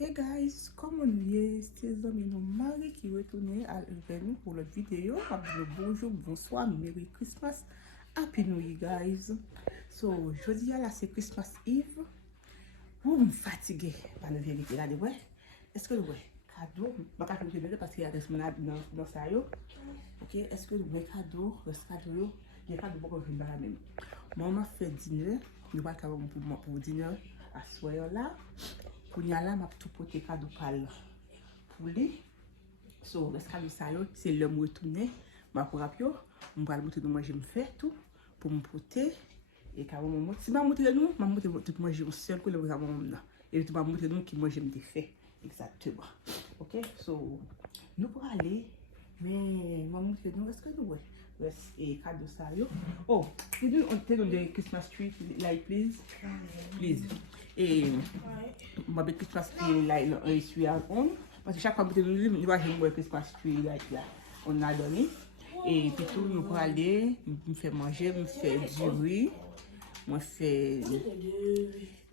Hey guys, comment vous êtes? C'est mon mari qui retourne avec nous pour notre vidéo. Bonjour, bonsoir, Merry Christmas, Happy New Year guys. So, jeudi là c'est Christmas Eve. Vous me fatiguez par la vérité là, ouais. Est-ce que ouais, cadeau, je vais pas vous parce qu'il y a des semaines dans ça yo. OK, est-ce que ouais cadeau, le cadeau yo, il y a cadeau pour que je me même. Maman fait dîner, nous va pour dîner à soir là. Pour y aller, m'a tout porter cadeau pour lui. So, le cadeau ça yo, c'est le me retourner, m'a pour rapio, on va le monter de moi je me fais tout pour me porter et quand on monte, si m'a monter nous, m'a monter tout moi je seul que le vraiment là. Et tout m'a monter nous qui moi je me fait exactement. OK? So, nous pour aller mais m'a monter nous est-ce que nous ouais. Et cadeau ça yo. Oh, did you take on the Christmas tree like please? Please. Et ma belle Christmas tree like we are on parce que chaque fois que nous va jouer Christmas tree like là on a donné et puis tout nous pour aller me faire manger me faire du riz moi fait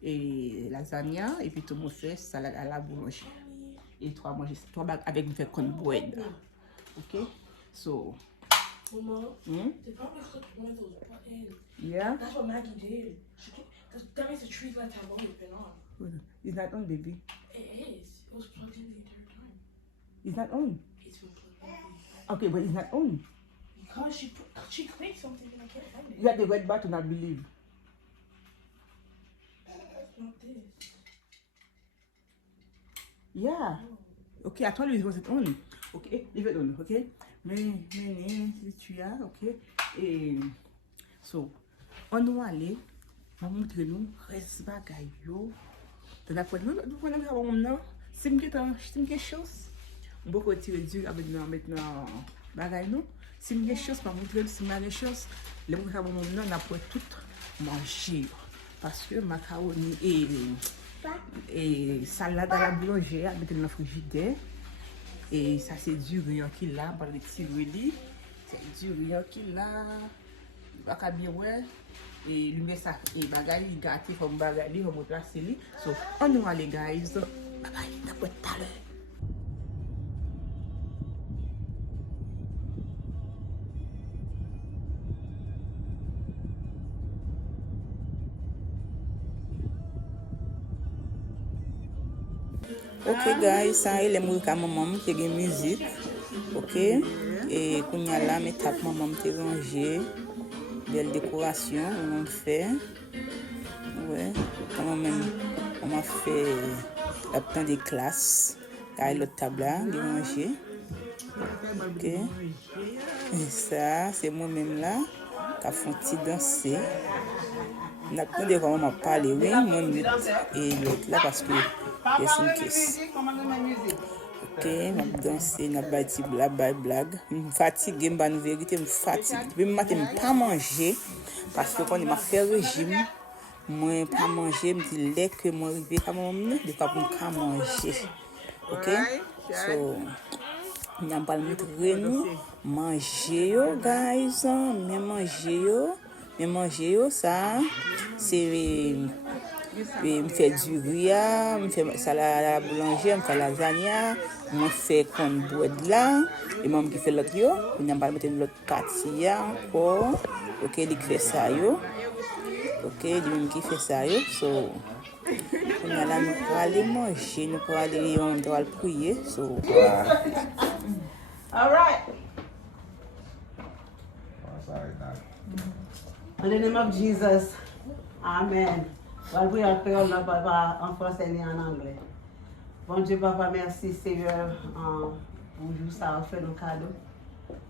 et lasagna et puis tout me fait salade à la boulangerie et trois bagues avec me faire cornbread. OK? So Mama, they probably clipped one of those buttons. yeah, That's what Maggie did. That means the tree's lights have always been on. is that on baby? It is. It was plugged in the entire time. Is that on? It's been plugged in. Okay, but it's not on. Because she clicked something and I can't find it. You have the red button, I believe. It's not this. Yeah. Okay, I told you it wasn't on. Okay, leave it on, okay? Mais tu as, ok? Et so, on doit aller, on va montrer nous, reste bagay yo. T'as la pointe, nous prenons ça maintenant. C'est quelque chose. On peut retirer du avec maintenant bagay nous. C'est quelque chose, pas montrer c'est quelque chose. Les gens qui ont maintenant, on a pour tout manger. Parce que macaroni et salade à la boulangerie avec dans le frigidaire. Et ça c'est du riz qui là, par les petits riz, c'est du riz qui là, baka bien ouais, et lui met ça et bagaille gâté comme bagaille, on va placer lui. So on nous aller guys, bye bye, d'après tout à l'heure. OK guys, ça est les musiques à maman qui a musique. OK? Et quand y a là mes tapes maman te rangé. Belle décoration on fait. Ouais, quand même on m'a fait la plan des classes. Là l'autre table là, de manger. OK? Et ça, c'est moi-même là qui font petit danser. On a pas de vraiment parler oui, moi et l'autre là parce que yes in case. OK, on danser, on a bâti blague. Je me fatigue, je me vérité, je me fatigue. Je ne peux pas manger parce que quand je fais régime, moi pas manger, me dit les que moi arrivé à mon moment, de pas pour manger. OK? So on a pas le montrer nous manger yo guys, mais manger yo ça c'est me fait du riz, me fait salade à la boulangerie, me fait lasagna, me fait cornbread là et moi qui fait l'autre yo, on a pas mettre l'autre partie encore. OK, il fait ça yo. OK, lui qui fait ça yo. So on a là nous pour aller manger, nous pour aller on doit prier. So all right. In the name of Jesus, amen. Well, we are praying en français et en anglais. Bon Dieu, Papa, merci Seigneur pour jour ça fait nos cadeaux.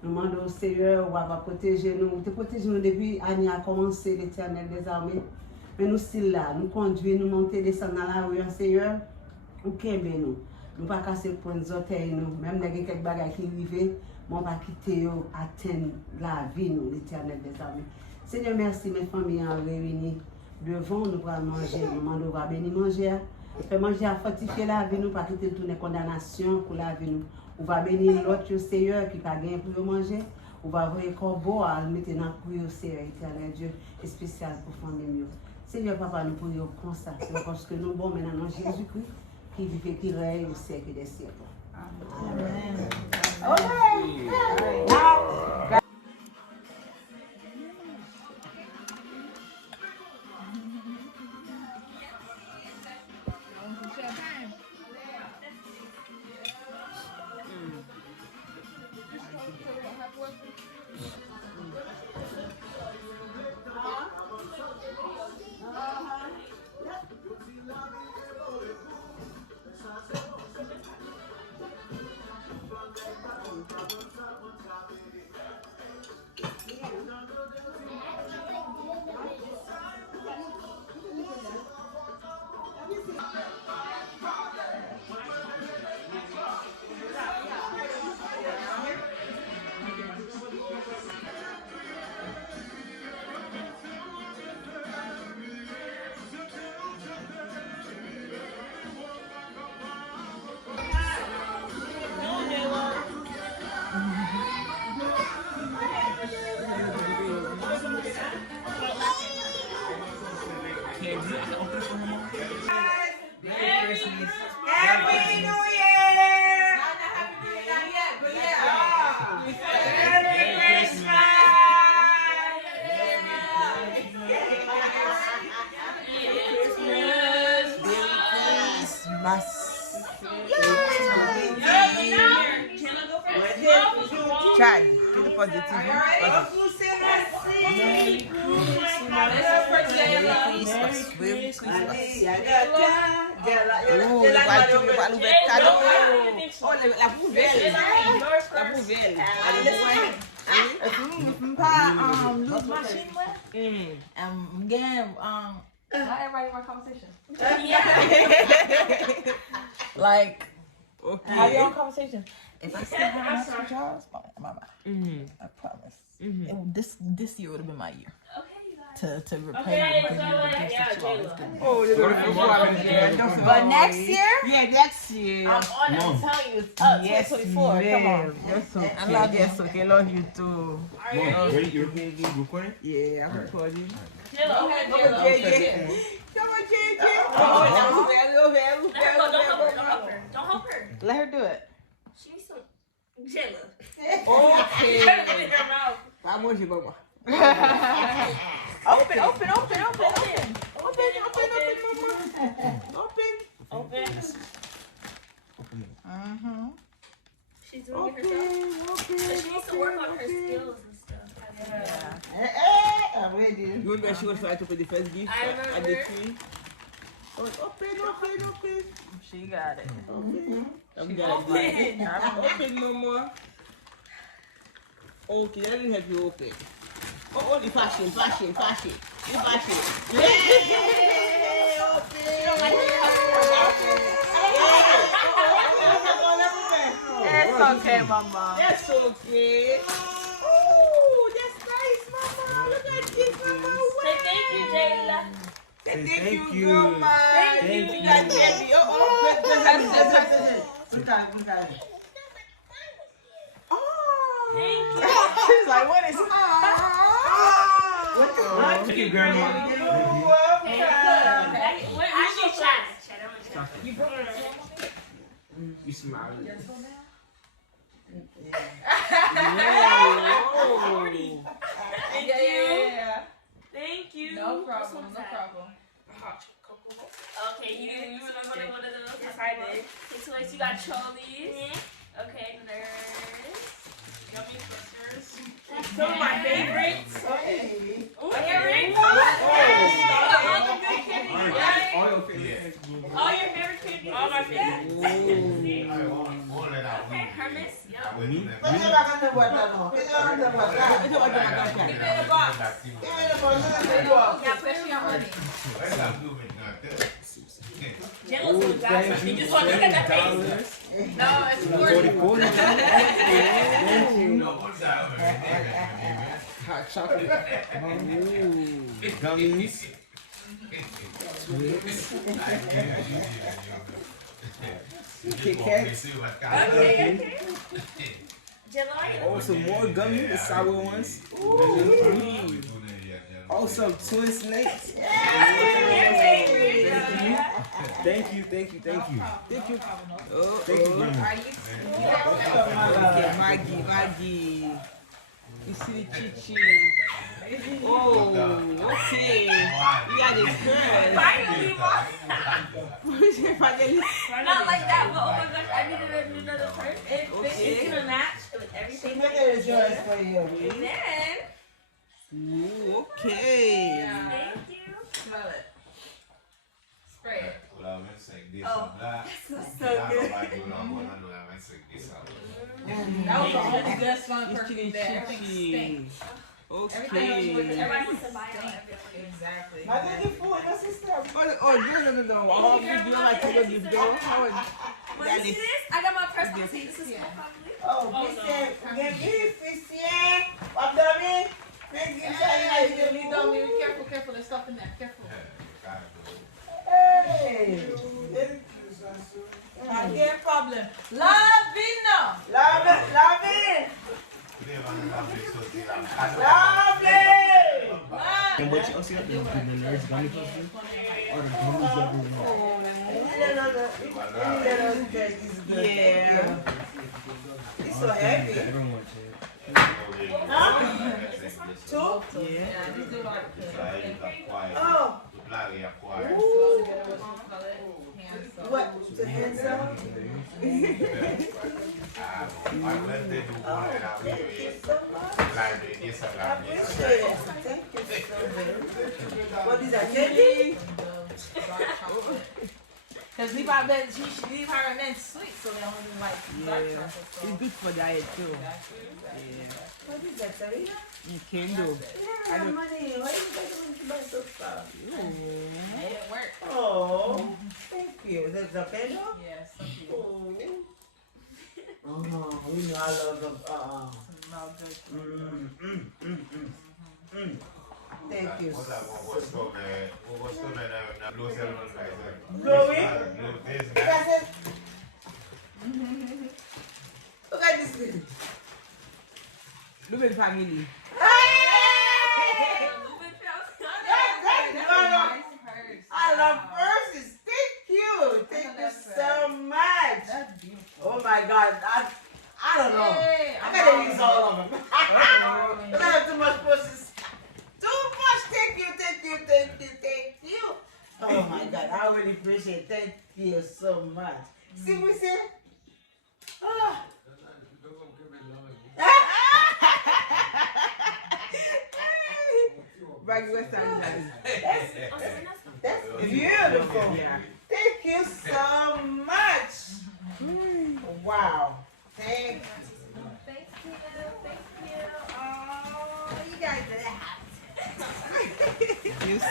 Nous demandons au Seigneur, on va protéger nous. Tu protéger nous depuis l'année a commencé, l'Éternel des armées. Mais nous sommes là, nous conduisons, nous montons, descendons dans la rue, Seigneur. Nous kembe nous. Nous pas casser le point de orteils nous. Même les quelques bagages qui arrivent, on va quitter atteindre la vie nous, l'Éternel des armées. Seigneur, merci mes familles en réunis. Devant nous pour manger, nous demandons à bénir manger. Fait manger à fortifier la vie nous, pas quitter toute condamnation pour la vie nous. On va bénir l'autre Seigneur qui n'a rien pour manger. On va voir les corbeaux à mettre dans le cou, Seigneur éternel Dieu, et spécial pour famille. Seigneur Papa, nous prions comme ça. C'est parce que nous, bon, maintenant, Jésus-Christ, qui vit, qui règne au siècle des siècles. Amen. Okay. Now, Chad, tu te poses de TV. Oh, le va l'ouvrir cadeau. Oh, la poubelle. La poubelle. Pas lose machine with. Again, not everybody in my conversation. Like, Okay. have your own conversation. If I still have my jobs, my I promise. This year would have been my year. To repay the gifts that you always give me. Oh, they're gonna go. But next year, Yeah, next year. I'm on it. I'm telling you, it's up. Yes, 2024. Come on. Yes, okay. I love you. Yes, okay. Love you too. Mom, ready? You're recording? Yeah, I'm recording. Come on, Come on, JJ. Oh, Don't help her. Don't help her. let her do it. She needs some Jella. okay. Put it in her mouth. Vamos, Mama. Open. Open. She's doing it herself. But she needs to work on her skills and stuff. I'm ready. You want to she was trying to put the first gift I at the remember. tree? Oh, open. She got it. I'm gonna do it. Open, Mama. Okay, let me help you open. Oh, the fashion. The fashion. Yay! It's okay, Mama. That's okay. Oh, that's nice, Mama. Look at this, Mama. Say thank you, Jayla. Thank you, Mama. Thank you. Look at Debbie. Thank you. She's like, what is Thank you, Grandma. Actually, Chad. You broke her. You smile. Yeah. Thank you. No problem. Okay, you remember one of those? Yes, I did. Okay, so like you got Charlie's. Okay, there's Yummy Twisters. Some of my favorites. Earrings. All your favorites. All your favorite candies. All my favorites. Okay, Hermes. Yep. Yeah, push your money. Jello's gonna die. You just want to look at that face. No, it's 40. Hot chocolate. Gummies. Kit Kats. Okay. Jello, Oh, some more gummies, the sour ones. Also, twin snakes. your favorite. Thank you, thank you, thank you. Thank you. Thank you, Grandma. Okay, Maggie. You see the chichi. Oh, okay. You got it good. Finally, Mom. Finally. Not like that, but oh my gosh, I needed another purse. It's gonna match with everything. It's yours for you. And then, Ooh, okay. thank you. Smell it. Spray it. Oh, that's so good. That was the only good smell It's perfume chichi. there. Everything Okay. everybody wants to buy it. Exactly. I think it's food, my sister. Oh, no. Oh, you do like to go give them? How Want to see this? I got my purse. This is small, probably. Oh, Christian, get me, Christian. What do you mean? Make it Careful, there's stuff in there. Careful. Hey. Again, problem. Lavina. Love it. And what you also got the nerds gummy puffs or the gummies that we want. It's so heavy. Everyone wants it. Two? Oh. What? The handsome? I appreciate it. Thank you so much. What is that, candy? Because leave her men sleep, so they don't do like dark chocolate. It's good for diet too. What is that, Sarina? Kindle. Yeah, money. Why you guys want to buy so stuff? It didn't work. Oh, thank you. That's a candle? Yes. Oh, you know I love the, Smell good. Thank you. What's that one? What's Chloe? That's it. Look at this thing. Look at the family. I love purses. Thank you. Thank you so much. That's beautiful. Oh my God. I don't know. Hey, I gotta use all of them. I have too much purses. Too much. Thank you. Oh my God. I really appreciate it. Thank you so much. See what we say? Ah. That's beautiful. Yeah. Thank you so much. Wow. Thank you. Oh, you guys are hot. You see?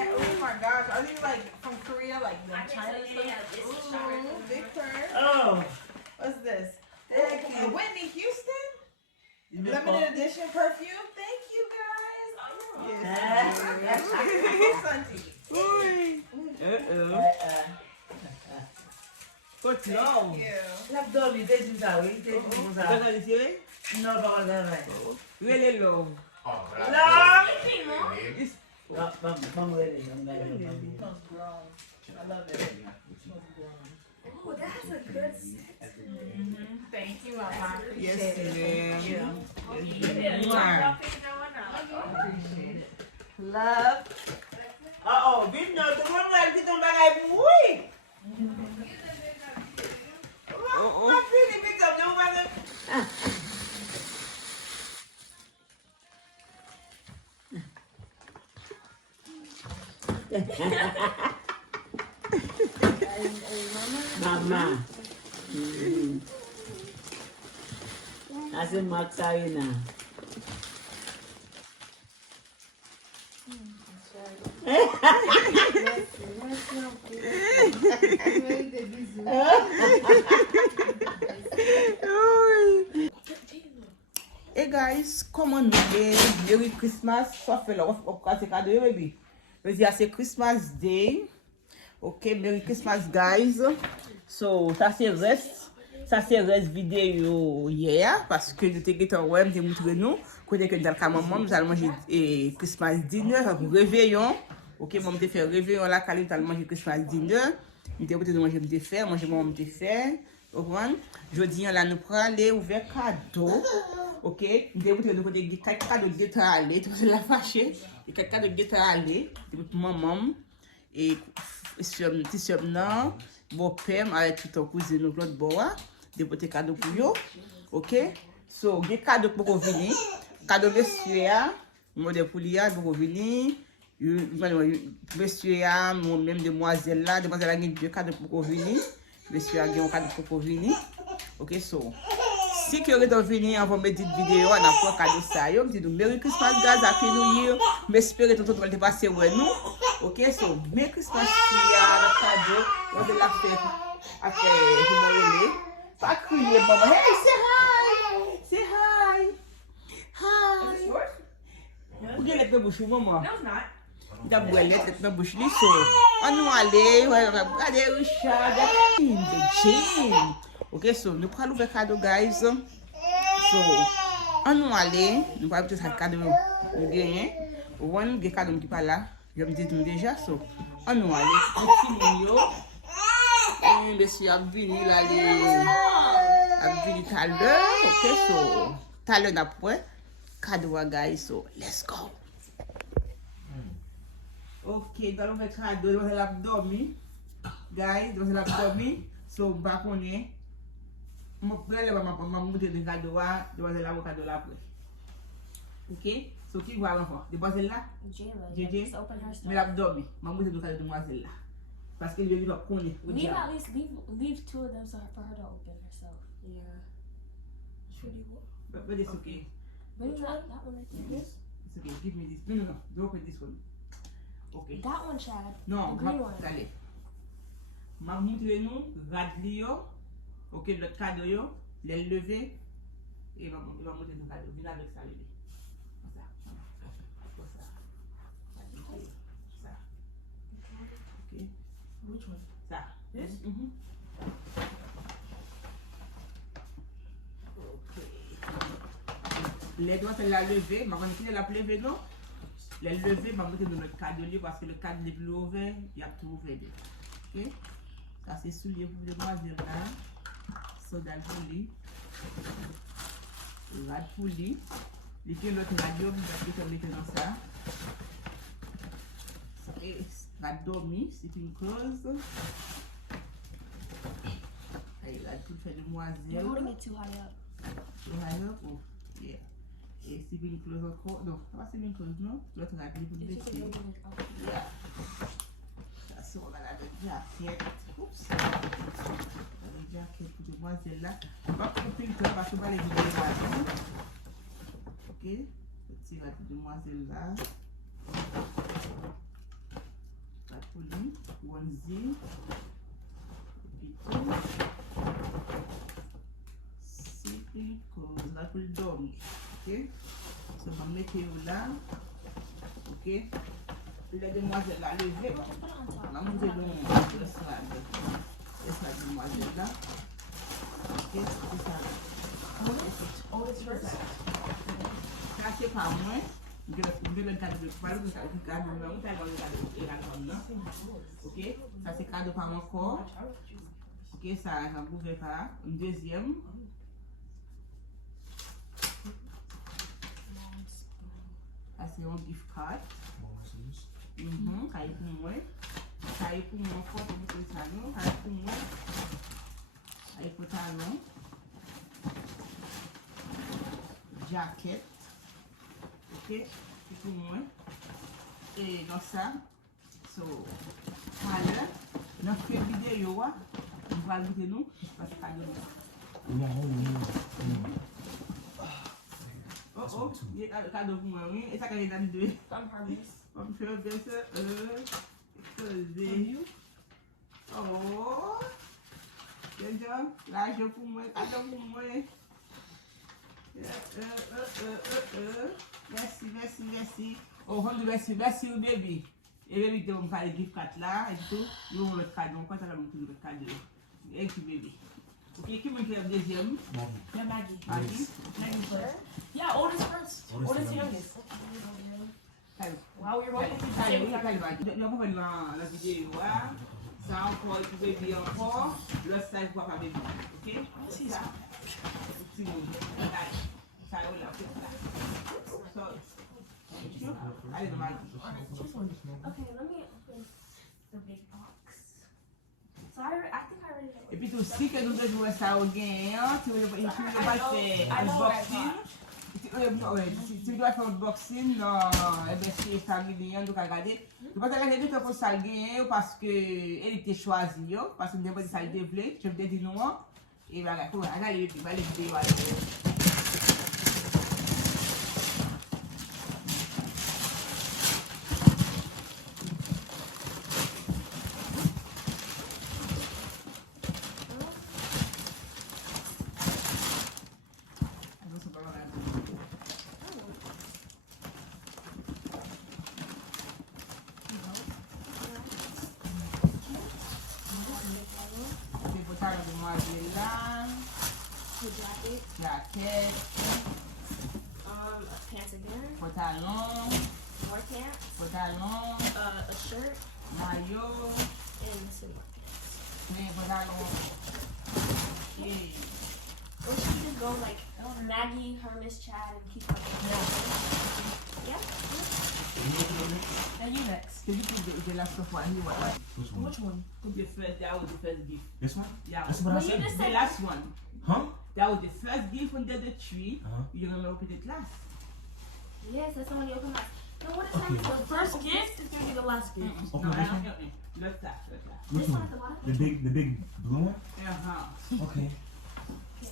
Oh my gosh. Are these like from Korea, like the China stuff? Ooh, big purse. Oh. What's this? Thank you. Whitney Houston? You been Limited edition perfume. Thank you guys. Santi. What's long? Thank you. La dormi, te tu sa, oui, te tu sa. Look at this way. No, pas là. Really long. It's Mama, ready. It smells grown. I love it. It smells grown. Oh, that's a good set. Thank you, Mama. Yes, ma'am. Appreciate it. Love. Vite non, tout le monde va vite ton bagage pour oui. Ma fille, vite comme nous, madame. Mama. Nasi Maksarina. Hey guys, comment nous Merry Christmas. Ça fait le cadeau, baby. C'est Christmas Day. Ok, Merry Christmas, guys. So, ça c'est reste vidéo hier parce que nous t'ai web de montrer nous côté que dans le maman nous allons manger Christmas dinner, réveillon. Ok, moi, je fait réveillon la calme, je manger Christmas dinner. Je te peut manger, je faire, manger, moi, je faire. Je dis, là, nous prenons aller ouvrir cadeau. Ok, je te peut de 4 cadeaux de aller, tu vas la fâcher. Et 4 cadeaux de aller, maman. Et petit soeur, non, mon père, avec tout ton cousin, nous, l'autre bois, de porter cadeau pour eux. Ok, so, des cadeaux pour venir. Cadeau monsieur, modèle pour l'IA, pour venir. Monsieur, moi-même, demoiselle là, demoiselle a gagné 2 cadeaux pour venir. Monsieur a gagné un cadeau pour venir. Ok, so, si vous êtes venu avant de mettre une vidéo, on a fait un cadeau ça. Je dis Merry Christmas, guys, Happy New Year. J'espère que tout le monde va passer avec nous. Ok, so, Merry Christmas, le cadeau. On va la fête. Après, vous m'aurez. Pas crier, maman. Hey, say hi. Say hi. Hi. Is this yours? Vous avez les bouches, maman. No, it's not. Il a boilé les bouches. So, on va aller. Regardez, Richard. In the gym. Ok, so, nous prenons le cadeau, guys. So, on va aller. Nous allons peut-être faire cadeau. Nous gagnons. On a cadeau qui pas là. Je me dis déjà. So, on va aller. On finit. Et monsieur a venu là. A venu tout à l'heure. Ok, so, tout à l'heure d'après. Cadeau, guys. So, let's go. Ok, dans le cadeau, dans l'abdomen. Guys, dans l'abdomen. So, bah, on est. Je vais vous montrer le cadeau là, demoiselle là, le cadeau là après. Ok? So, qui voit l'enfant? Demoiselle là? JJ? Mais l'abdomen. Je vais vous montrer le cadeau de demoiselle là. Parce qu'elle veut pas connaître. Leave at least leave 2 of them for her to open herself. Yeah. Should you go? But it's okay. Maybe not that one right there. It's okay. Give me this. No. Don't open this one. Okay. That one, Chad. Non, The green one. allez. Je vais vous montrer nous, radlio. Ok, le cadeau, les lever. Et il va monter le cadeau. Viens avec ça, bébé. Comme ça. Comme ça. Ça. Ok. Which one? Ça. This? Ok. Les doigts, c'est la lever. Ma grande fille, elle a levé, non? Les lever, je vais monter dans notre cadeau parce que le cadeau est plus ouvert, il y a tout ouvert. Ok? Ça, c'est soulier pour les demoiselles là. Soda pour lui. Rad pour lui. Les filles, l'autre radio, vous pouvez mettre dans ça. Et rad dormi, c'est une cause. Et rad pour faire demoiselle. You're holding it too high up. Too high up? Oh, yeah. Et c'est une cause encore. Non, pas c'est une cause, non? L'autre rad pour le It's just baisser. Yeah. Ça, c'est on a la jaquette. Oups. Jaquette pour demoiselle là. On va couper le cœur parce qu'on va les vidéos là. Ok. Petit va pour demoiselle là. Va pour lui. Onesie. Et puis tout. C'est une cause. Va pour le dormir. Ok. So, on va mettre là. Ok. Les demoiselles là, levez. On va monter le slide. Le slide demoiselle là. Ok, c'est ça. Oh, it's first. Ça, c'est pas moi. Je vais le cadeau de parler, je vais le cadeau de moi. Ok, ça c'est cadeau par mon corps. Ok, ça, j'en pouvais pas. Une deuxième. Ça c'est un gift card. Cahier pour moi. Cahier pour mon corps, pour mon talon. Cahier pour moi. Cahier pour talon. Jacket. Ok, c'est pour moi. Et dans ça, so, voilà. Dans cette vidéo, on va goûter nous. Parce que oh, il y a un cadeau pour moi, oui. Et ça, quand il y a des deux. I'm harmless. On me fait bien ça. Exposé. Oh. Déjà, l'argent pour moi, cadeau pour moi. Merci. Oh, merci, baby. Et baby, tu vas me faire le gift card là, et tout. Nous, on va le cadeau. Quand tu vas me faire le cadeau. Et tu, baby. Ok, qui me fait le deuxième? Yeah, Maggie. Maggie? Maggie first. Yeah, oldest first. Oldest youngest. While we're walking through the table, Nous pouvons voir la vidéo. Ça encore, tu peux bien encore. Le size pour pas bébé. Ok? Ça. Petit mot. Ça, on l'a fait ça. Allez, demain. okay, let me open the big box. So I think I already know. Et puis aussi que nous devons jouer ça au gain, tu veux pas faire unboxing. Tu dois faire unboxing dans chez familial, donc regarder. Tu vas regarder tout pour ça gain parce que elle était choisie, parce que nous devons ça développer, je vais dire non. Et voilà, pour regarder les vidéos. Jacket, Pants again, pantalon, more pants, pantalon, a shirt, maillot, and two more pants. pantalon. Yeah. Or should we just go like Maggie, Hermes, Chad, and keep up? Yeah. Now you next. Can you put the last one? Which one? Put the first, that was the first gift. This one? Yeah. That's what I Well, you said. just The said last one. Huh? That was the first gift under the tree. You're gonna open it last. yes, that's the one you open last. No, what is that? The first gift is gonna be the last gift. Open No, this I one? don't know. Let's start. Which This one one? at the bottom. The big blue one? Uh-huh. Okay.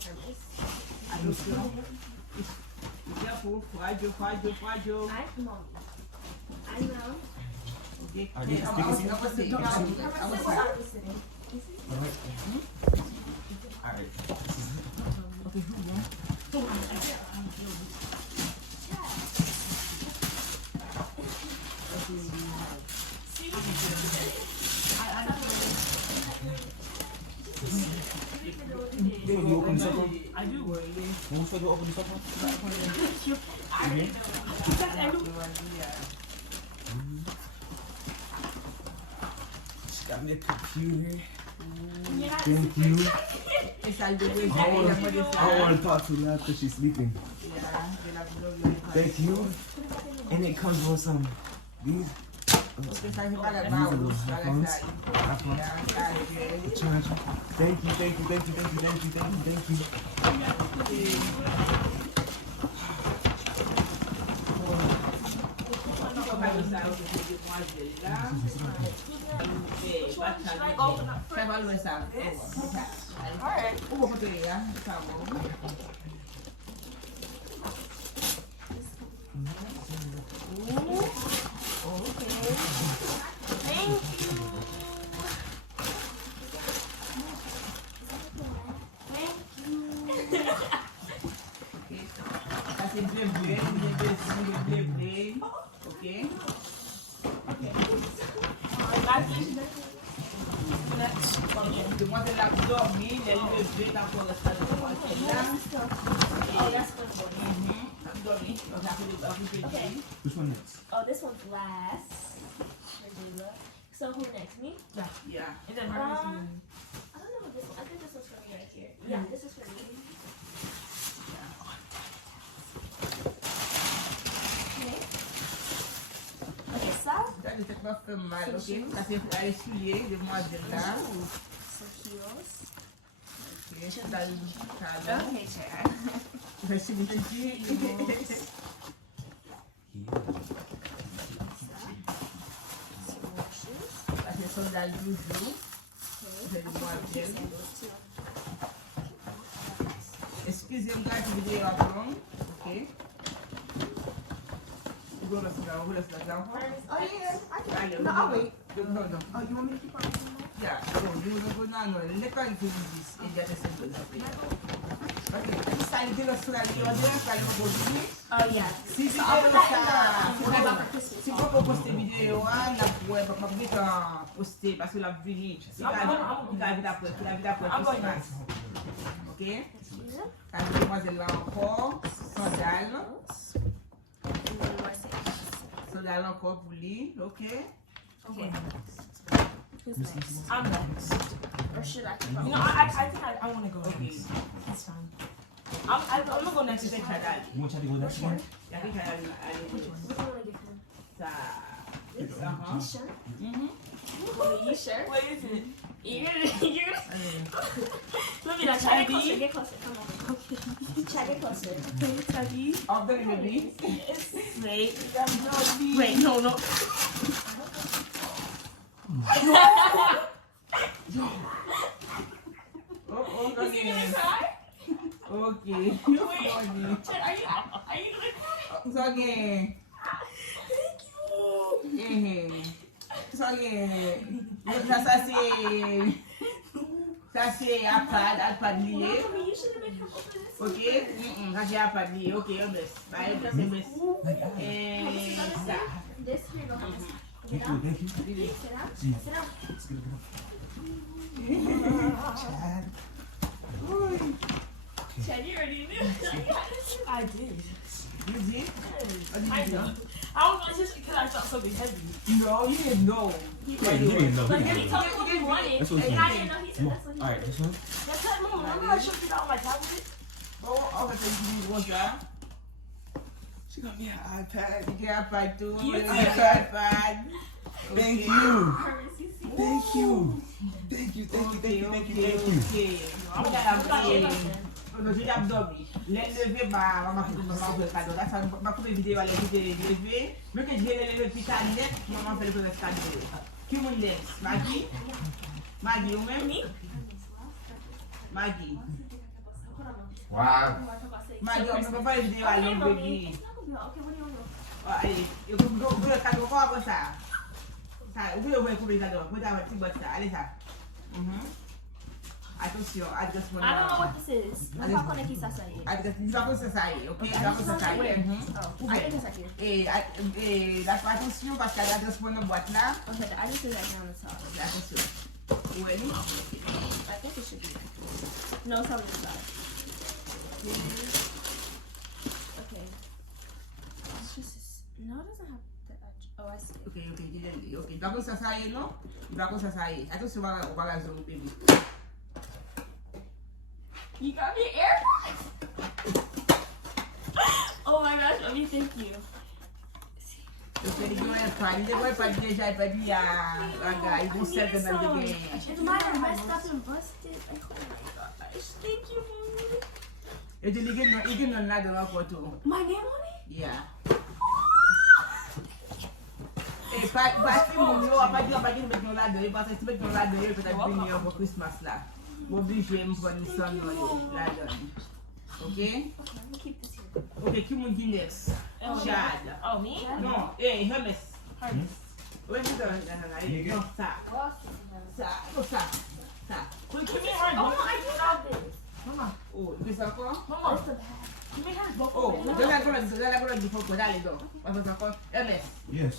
Hermes. I don't know. Be careful. Fragile. I know. Okay. Alright, you can see. Hermes is where I was sitting. Alright. Alright. Okay, who won? You open this up one? I do worry. Who's supposed to open this up one? She got me a computer. Thank you. It's all the way I don't want to talk too loud because she's sleeping. Thank you. And it comes with some these. Okay, so I think I got These are little mouse. headphones. Headphones. Charger. Thank you. Okay. Tu montes lá dormir, ele lever na coleção da Oh, that's one for me. Okay. Which one next? Oh, this one's last. Regular. So who next? Me? Yeah. And then I Hermes. don't know what this one. I think this one's for me right here. Yeah, this is for me. Okay. Okay, so Ça ne fait pas mal, ok? Ça fait pour aller souiller le mois de là. some heels. Ok, c'est dans le cadre. Okay, Chad. Merci beaucoup. Some more shoes. Ça fait son dans le joujou. C'est le mois de là. Sandals too. Excusez-moi, je vais dire avant. Ok? Go let's go. Oh yeah, I can. No, I'll wait. No. Oh, you want me to keep on? Yeah, so you will go now. No, let me do this. And get a simple. Okay, this time you go to the audience. I will go to this. Oh yeah. Si tu I'll put veux that in the ça, for Christmas. si vous postez vidéo, la web va vite poster parce que la vie, il va vite après, Christmas. Ok? Quand je demoiselle là encore, sandales, And then what I say? so that long pour pour lui, okay? Okay. Who's next? I'm next. Or should I? You know, I think I want to go Okay. next. That's fine. I'm gonna go next. You can try that. You want to try to go next one? Yeah, you can try that. Which one will I give him? Uh-huh. This shirt? You sure? What is it? You're let me not try. Get closer. Get closer. Come on. Okay. Try get closer. Okay, Tubby. Of the baby. Wait, no. Oh, Is he gonna okay. cry? Okay. Wait. Chad, are you gonna cry? It's okay. It's okay. Ça c'est à lié. You should have made him open this. Ok? Ça c'est à lié. Ok, c'est best. Et ça. This here, go have this. Thank you, thank you. Sit down. See. Sit down. Let's get it up. Chad. Chad, you already knew. I did. You did? I know. I don't know, it's just because I thought something heavy. No, you didn't know. Yeah, you didn't know. Like, You he didn't told know. me what he wanted, That's what and he I said. didn't know he said Come on. that's what he All right, wanted. this one. That's like, Mom, remember how I showed you that on my tablet? Oh, okay, so you need water. She got me an iPad. You get iPad too. You You too. get iPad. Thank Okay. you. Hermes, you see? Thank you. Thank you, thank you, thank you, thank you, thank you. Okay. I'm gonna Non, j'ai abdomen. Les lever, maman fait le cadeau. Là, ça va couper vidéo, les lever. Mais que je vais les lever, puis ça net, maman fait le premier cadeau. Qui mon laisse? Maggie? Maggie, ou même? Maggie. Wow. Maggie, on peut pas les vidéo à Okay, l'homme mommy. baby. Okay, what do you want to do? Allez, vous le cadeau, comment on ça? Ça, vous le voyez couper le cadeau. Vous avez un petit boîte ça. Allez, ça. Attention, I just want I don't know what this is. I Não pode aqui sair. tu vas pas sair, ok? Tu vas pas sair. Oh, I didn't aqui. Et attention, parce qu'elle a juste une boîte là. Okay, I just did that down the top. Attention. Ready? I think it should be. No, it's on the side. Okay. It's just. No, it doesn't have the edge. Oh, I see. Ok. Tu vas pas sair, non? Tu vas pas sair. Attention, on va la zone, baby. You got me AirPods? Oh my gosh, mommy, thank you. Eu peguei o iPad, depois para deixar iPad e a e você também. It's mine messed up and busted. Like, oh my gosh. Thank you, mommy. Eu te liguei no nada lá para tu. My name on it? Yeah. E para que o a partir do meu lado, eu passo esse meu lado eu para vir para Christmas lá. Vou obligé me prendre ça là. Ok? Okay, let me keep this here. Ok, qui mon Guinness? Chad. Oh, me? Non, Hermes. Hermes. Oui, non, ça. Ça. Give me hers. Oh, no, I do love this. Mama. Oh, this encore? Mama. Give me hers. Both Oh, of them. dale di poco, dale do. Vamos a con Hermes. Yes.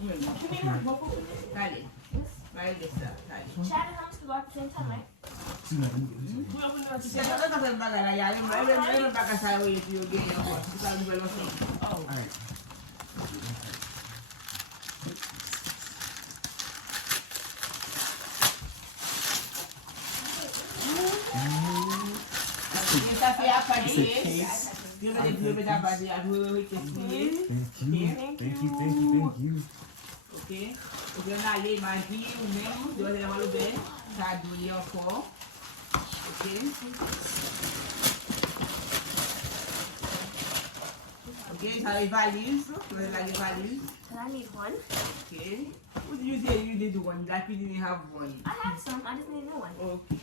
Give me hers. Both of them. Dale. Vai dessa, dale. Chad and Hermes could go at the same time, right? See, like, look at this one. We open them at the Se same não time. tá fazendo bagulho aí, eu não vai caçar o isso, eu ganhei agora. Você tá no velocão. Oh. All right. Essa foi a parede. Eu vou dar a parede, eu vou requecer. Thank you. Ok? Eu vou na lei, mas aqui o mesmo, eu vou levar o bem. Tá do encore. Ok? Ok, ça les valises. Vous avez les valises. And I need one. Okay. What did you say you did one? That you didn't have one. I had some. I just need a new one. Okay.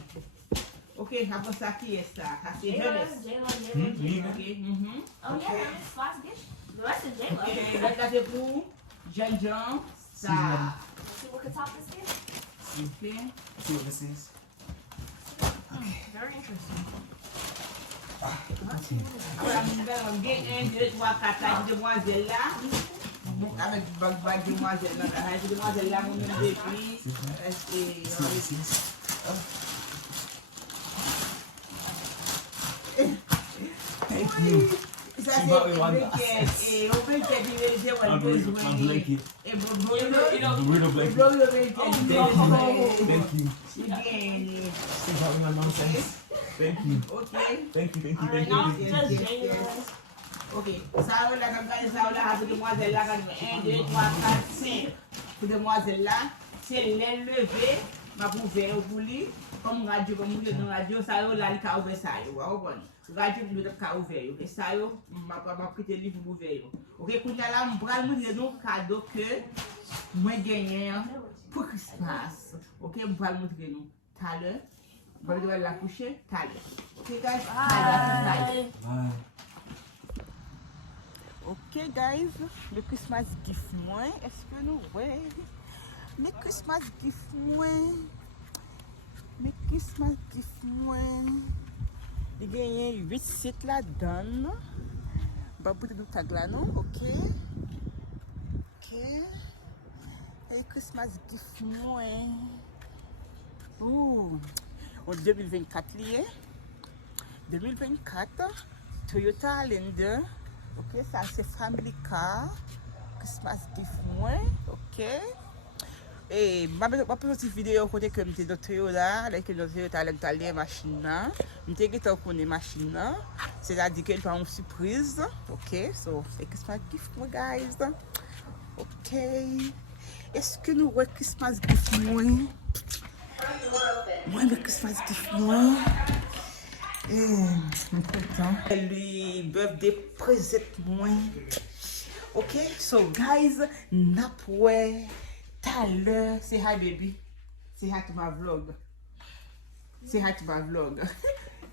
Okay, have a saki esta. Kasi J-Lo, Hermes. J-Lo, J-Lo, J-Lo. Okay. Oh, yeah, Hermes, Fox dish. The rest is J-Lo. Okay, that c'est pour Jean-Jean. Ça. See what could top this is? Okay. See what this is? Very interesting. Agora, I'm getting 2, 3, 4 demoiselles là. Avec bag demoiselles là. Avec demoiselles là, mon bébé. See what this is? Thank you. Isso ça She c'est bought me one blanket. Et au blanket, il est déjà My blanket. Et bon, The weirdo blanket. Thank you. She bought me my nonsense. Thank you. Ok. Thank you. Alright, now it's just Jayla's. Ok, ça va là, comme ça, ça va là, pour demoiselle là, 1, 2, 3, 4, 5. Pour demoiselle là, c'est l'aile levée, ma pour faire pour lui, comme radio, comme vous dans radio, ça va là, il a ouvert ça, vous comprenez? Radio, vous avez ouvert, et ça, ma prêté livre pour ouvert. Ok, quand là, je vais vous dire un cadeau que moi gagné pour Christmas. Ok, je vais vous montrer nous tout à l'heure. Je vais la coucher tout à l'heure. Ok, guys? Bye. Bye. Ok guys, le Christmas gift moi, est-ce que nous ouais? Le Christmas gift moi. Le Christmas gift moi. Il y a 8 sites là-dedans. Bah bout de tag là non, ok. Ok. Et Christmas gift moi. Oh, en 2024 lié. 2024 Toyota Highlander. Ok, ça c'est family car. Christmas gift moi, ok. Et ma petite vidéo côté que m'était dans Toyota, là que dans Toyota allait machine là. M'était que t'as connais machine là. C'est-à-dire qu'elle pas une surprise. Ok, so c'est Christmas gift moi guys. Ok. Est-ce que nous voyons Christmas gift moi? Moi le Christmas gift moi. Lui birthday present moi. Ok, so guys, napwe talent. Say hi baby. Say hi to my vlog. Say hi to my vlog.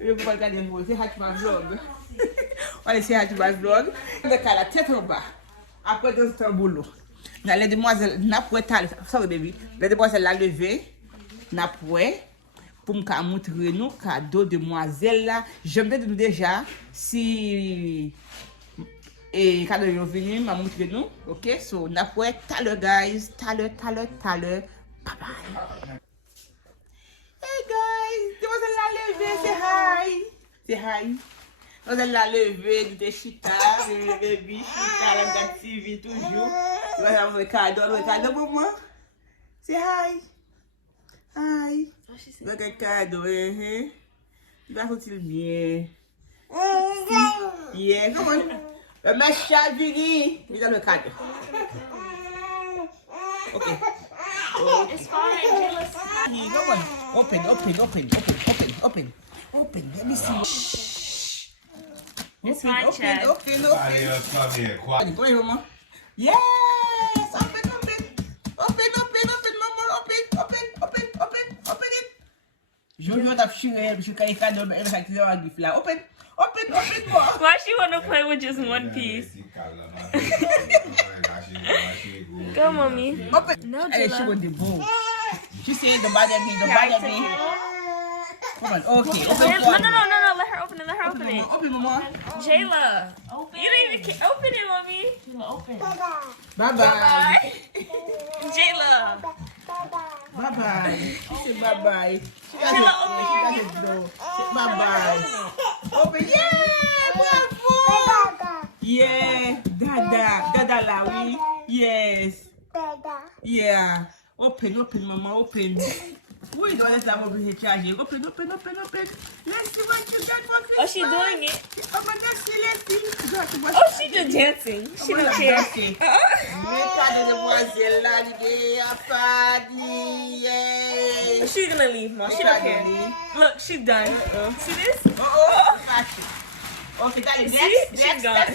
You peux regarder moi. Say hi to my vlog. Allez, say hi to my vlog. Avec la tête en bas. Après dans un boulot. Les demoiselles napwe talent. Sorry baby. Les demoiselles la lever. Napwe. Pour me montrer nous cadeau demoiselle là. J'aimerais nous déjà si et cadeau est venu m'a montrer nous. OK, so n'a pas tout à l'heure guys, tout à l'heure. Bye bye. Hey guys, demoiselle la lever, say hi. Say hi. Demoiselle la lever, de chita, baby, chita la TV toujours. Tu vas avoir le cadeau pour moi. Say hi. Hi. Look at cadeau, Tu vas sortir bien. Yeah, come on. Le méchant Vini, il a le cadeau. Okay. It's fine, Jayla's. Come on. Open. Let me see. It's fine, Chad. Open. Come here, quiet. Go ahead, Mama. Yes. Open, Mama. Open it. Je veux t'afficher, je suis cadeau, mais elle va te donner un gift là. Open, moi. Why she wanna play with just one piece? Go, mommy. Open. No, Allez, she Jayla. want the bowl. She said, don't bother me. Come on, okay. No. Let her open it. Open, Mama. Jayla, you didn't even open it, mommy. Bye-bye. Jayla. Bye-bye. She said bye-bye. She Jayla, doesn't know. Say bye-bye. Open. Yeah, bravo. Yeah, Dada la, oui. Yes. Yeah. Open, Mama, open. We don't let that open the charging. Open. Let's see what you got for Christmas. Oh, she doing it. Oh, my let's see. Oh, she just dancing. She don't care. She's gonna leave, Mom. She don't care. Look, she's done. See this? Okay, that is See? next. She's gone.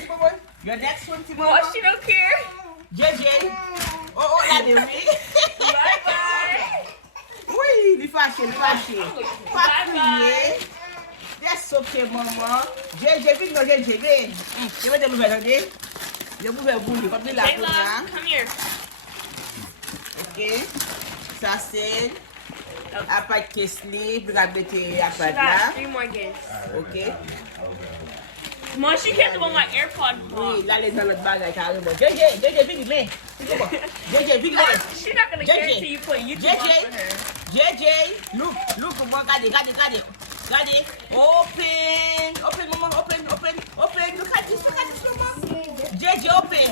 Your next one, Timon. Oh, she don't care. JJ. That is me. Bye-bye. Oui, the fashion. Bye-bye. That's okay, Mama. JJ, big no JJ, babe. You want to move it, okay? You move it, bully. Come here, Jayla, come here. ok? Ça c'est après que slip, la bête She après got là, 3 more gifts. ok? Mom, she kept on my AirPod Oui, block. là les dans l'autre bagage carrément. JJ, vite mais. JJ, vite mais. She's not gonna care JJ. until you put YouTube JJ. on for her. JJ, look, pour moi, regardez. Got it. Open. Open, Mama. Open. Look at this, Mama. JJ, open.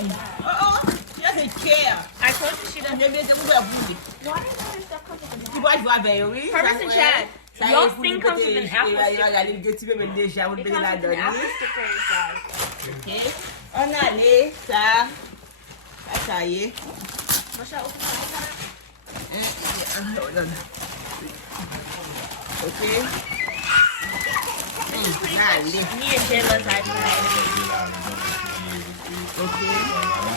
She doesn't care. I told you she doesn't. Why is there stuff coming from that? Purpose and Chad. Your thing comes with an apple sticker. It comes with an apple sticker inside. Okay. On allait, ça. Ça y est. Must I open my iPad? Hold on. Okay. Allez. Me and Jayla's iPad. Ok.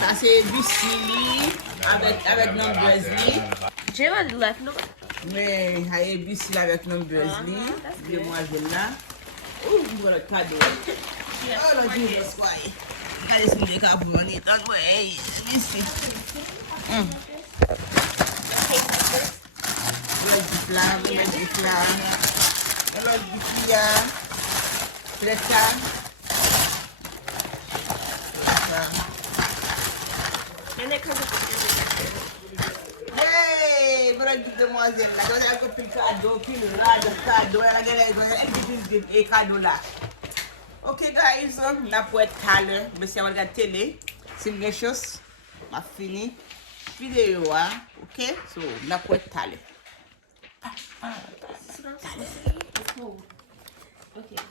Ça c'est du chili avec nombreuse li. Jayla left no. Mais il y a du chili avec nombreuse li. Demoiselle là. Oh, voilà le cadeau. Oh, le Jesus Christ. Allez, c'est le cas pour on est en way. Ici. L'autre du plat. L'autre du plat. Preta. And it comes with Hey, voilà petite demoiselle là. On a un petit cadeau, puis là, le cadeau, elle a un cadeau là. Ok guys, la pour être calme, mais si on regarde télé, c'est une chose, ma fini vidéo, ok? So, la pour être calme.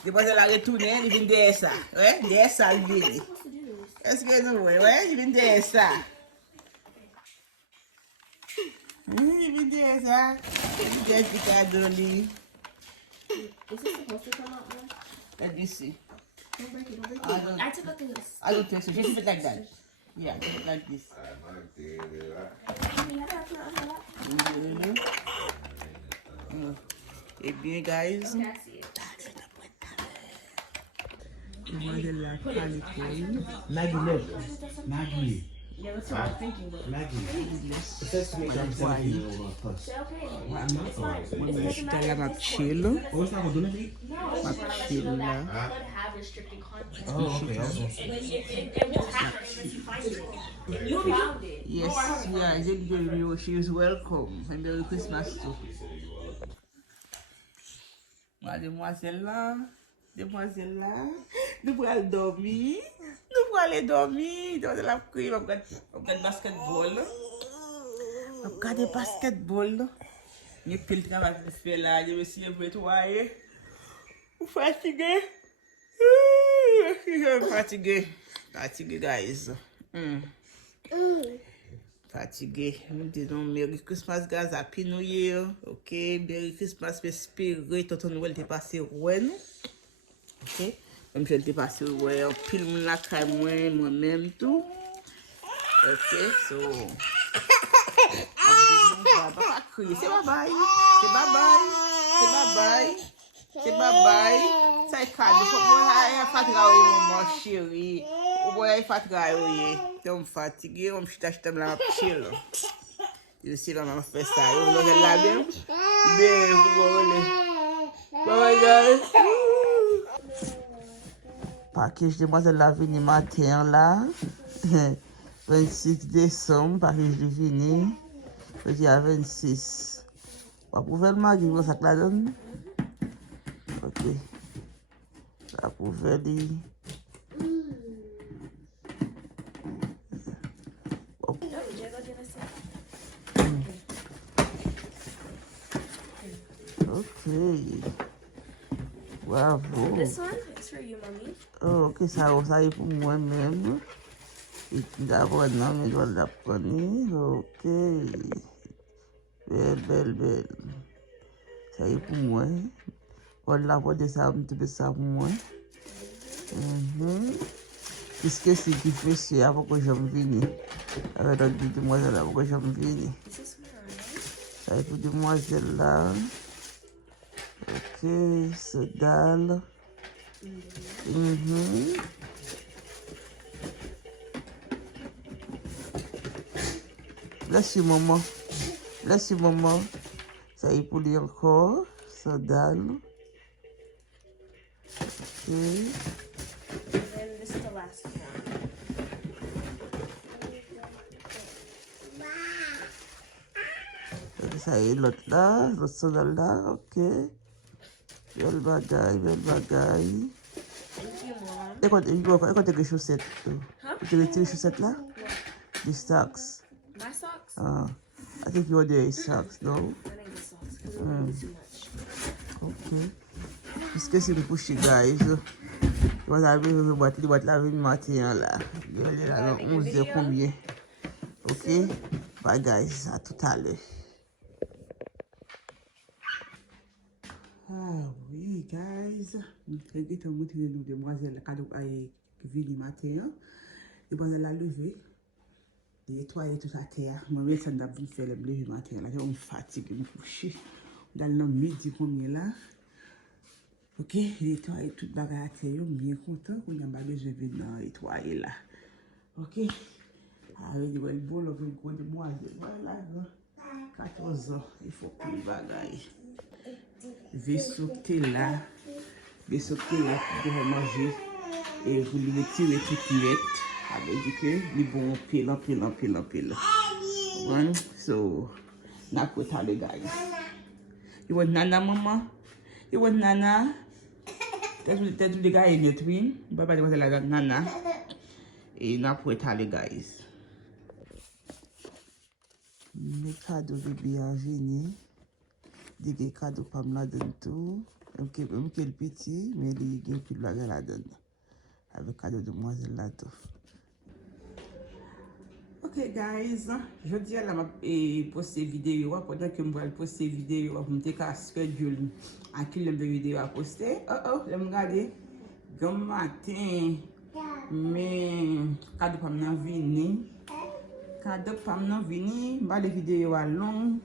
Depois ela retorne, ele vem dessa, é? Dessa ali. Est-ce que não é? Ouais, ele vem dessa. Ele vem dessa. Ele vem ficar ali. Is this supposed to come out now? Let me see. Don't break it, don't break it. I don't, I took out this. I don't think so. Just keep it like that. Yeah, keep it like this. Et bien, guys. Demoiselle la qualité. Maggie, look. Maggie. Yeah, that's what I'm thinking. But Maggie. It says to me that I'm 17 years old plus. Why am I? J'étais là, ma chill. Oh, it's not gonna do nothing? Ma chill là. have restricted content. Oh, okay. It won't happen unless you find it. You found it. Yes, yeah, she is welcome. And Merry Christmas too. Mademoiselle là, nous allons dormir. Nous allons dormir. Dans la cuisine, on regarde basketball. On regarde basketball. Il y a plus de travail pour faire là. Je me suis nettoyé. Vous fatigué? Je suis fatigué. Fatigué, guys. Fatigué. Nous disons Merry Christmas, guys. Happy New Year. Ok, Merry Christmas. J'espère que ton Noël t'est passé ouais, non? Ok, même si t'es passé ouais, pile mon la caille moi-même tout. Ok, so. C'est bye bye. C'est bye bye. C'est bye bye. C'est bye bye. Ça est cadeau. Faut moi fatigué mon chéri. Moi fatigué. T'es fatigué, on m'achète la chill. Je sais maman fait ça. On va la bien. Ben vous bye guys. Package demoiselle la vini matin là. 26 décembre, package de vini. Je dis à 26. On va pouvoir le marquer comme ça que la donne. Ok. La pouvoir dire. Okay. Bravo. This one is for you, mommy. Oh, ok, ça est pour moi-même. Et d'abord, non, mais je dois l'apprendre. Ok. Belle. Ça est pour moi. On l'a apporté ça, un petit peu ça pour moi. Puisque c'est qui fait ça avant que je me vienne. Avec notre demoiselle avant que je me vienne. Ça est pour demoiselle là. Ok, ce dalle. Laisse maman. Ça y est pour lui encore. Ce dalle. Ok. And this is the last one. Ça y est, l'autre là, l'autre sandal là, ok. Bel bagay, bel bagay. Thank you, Mom. E kon te ge choset? Huh? Te ge ti choset la? The socks. My socks? I think you order socks, no? I think the socks because it would be too much. Okay. Puisque c'est pour coucher, guys. Vous avez la vie matin là. Vous allez là, 11h combien? Ok? Bye, guys. À tout à l'heure. Ah oui, guys. Nous avons montré nous demoiselles cadeau à Vili matin. Et pendant la levée, nettoyer tout à terre. Moi, ça n'a pas fait le lever matin là. Je suis fatiguée, je suis couché. Dans le midi combien là? Ok, nettoyer tout bagage à terre, bien content qu'on y a bagage je vais nettoyer là. Ok. Avec le bol avec le gros demoiselle. Voilà, 14 ans, il faut que le bagage. Vaisseau là, vaisseau là pour manger et vous le retirez tout net. Avec du que, il bon pile. One, so, n'a pas ta le guys. You want nana, mama? You want nana? That's what the guy in your twin. Baba was like nana. Et n'a pas ta le guys. Mes cadeaux bébé à venir. Des cadeaux pas me la donne tout. Même que le petit, mais il y a plus de la la donne. Avec cadeau de demoiselle là tout. Ok guys, je dis à la poster vidéo pendant que je vais poster vidéo pour me dire schedule à qui le vidéo à poster. Je me regarde comme matin mais cadeau pas me venir. Cadeau pas me venir, bah les vidéos à long.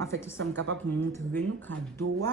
En fait, nous sommes capables de montrer nous cadeau